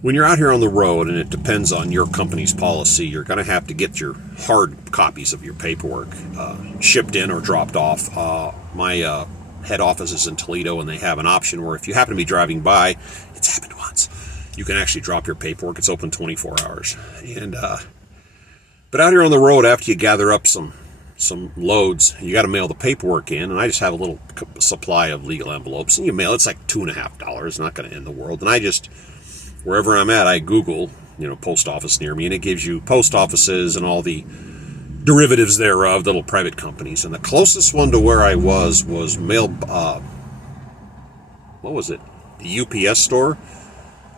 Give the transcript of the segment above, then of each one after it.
When you're out here on the road, and it depends on your company's policy, you're going to have to get your hard copies of your paperwork shipped in or dropped off. My head office is in Toledo, and they have an option where if you happen to be driving by, it's happened once, you can actually drop your paperwork. It's open 24 hours. And but out here on the road, after you gather up some loads, you got to mail the paperwork in, and I just have a little supply of legal envelopes, and you mail. It's like $2.50, not going to end the world. And I just, wherever I'm at, I Google, post office near me, and it gives you post offices and all the derivatives thereof, the little private companies. And the closest one to where I was mail, what was it? The UPS store,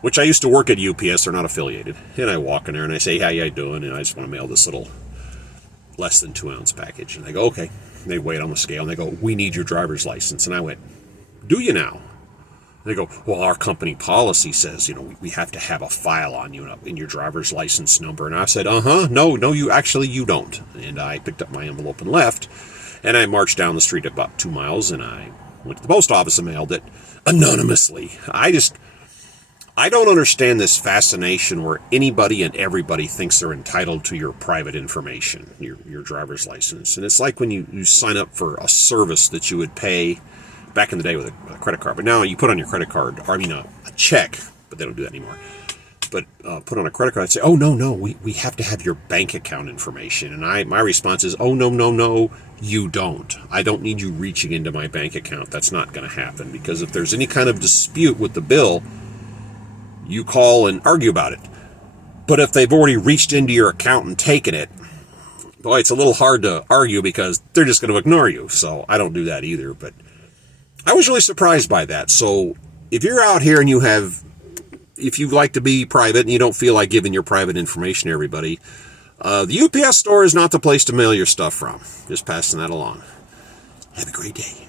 which I used to work at UPS. They're not affiliated. And I walk in there and I say, how you doing? And I just want to mail this little less than 2 ounce package. And they go, okay. And they weigh it on the scale and they go, we need your driver's license. And I went, do you now? They go, well, our company policy says, we have to have a file on you in your driver's license number. And I said, no, you don't. And I picked up my envelope and left. And I marched down the street about 2 miles, and I went to the post office and mailed it anonymously. I don't understand this fascination where anybody and everybody thinks they're entitled to your private information, your driver's license. And it's like when you sign up for a service that you would pay back in the day with a credit card. But now you put on your credit card, or a check, but they don't do that anymore. But put on a credit card and say, oh, no, we have to have your bank account information. And my response is, oh, no, you don't. I don't need you reaching into my bank account. That's not going to happen, because if there's any kind of dispute with the bill, you call and argue about it. But if they've already reached into your account and taken it, boy, it's a little hard to argue because they're just going to ignore you. So I don't do that either. But I was really surprised by that. So if you're out here and if you like to be private and you don't feel like giving your private information to everybody, the UPS store is not the place to mail your stuff from. Just passing that along. Have a great day.